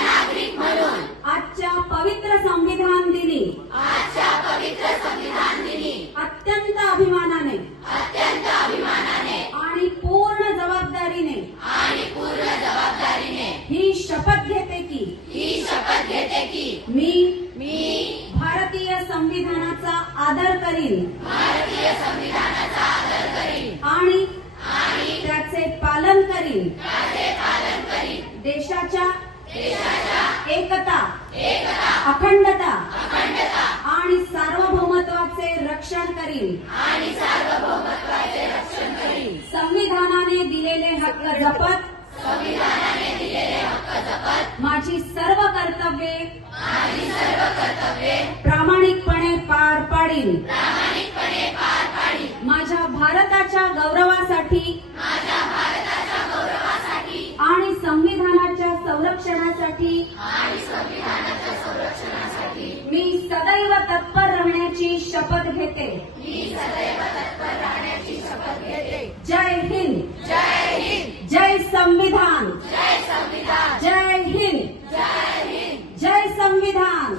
नागरिक म्हणून आजच्या पवित्र संविधान दिनी अत्यंत अभिमानाने आणि पूर्ण जबाबदारीने ही शपथ घेते की मी भारतीय संविधानाचा आदर करीन आणि त्याचे पालन करीन। देशाच्या एकता, अखंडता आणि सार्वभौमत्वाचे रक्षण करीन। संविधानाने दिलेले हक्क जपत माझी सर्व कर्तव्ये प्रामाणिकपणे पार पाडीन। माझ्या भारताच्या गौरवासाठी आणि संविधानाच्या संरक्षणासाठी मी सदैव तत्पर राहण्याची शपथ घेते। जय हिंद, जय संविधान, जय हिंद, जय संविधान।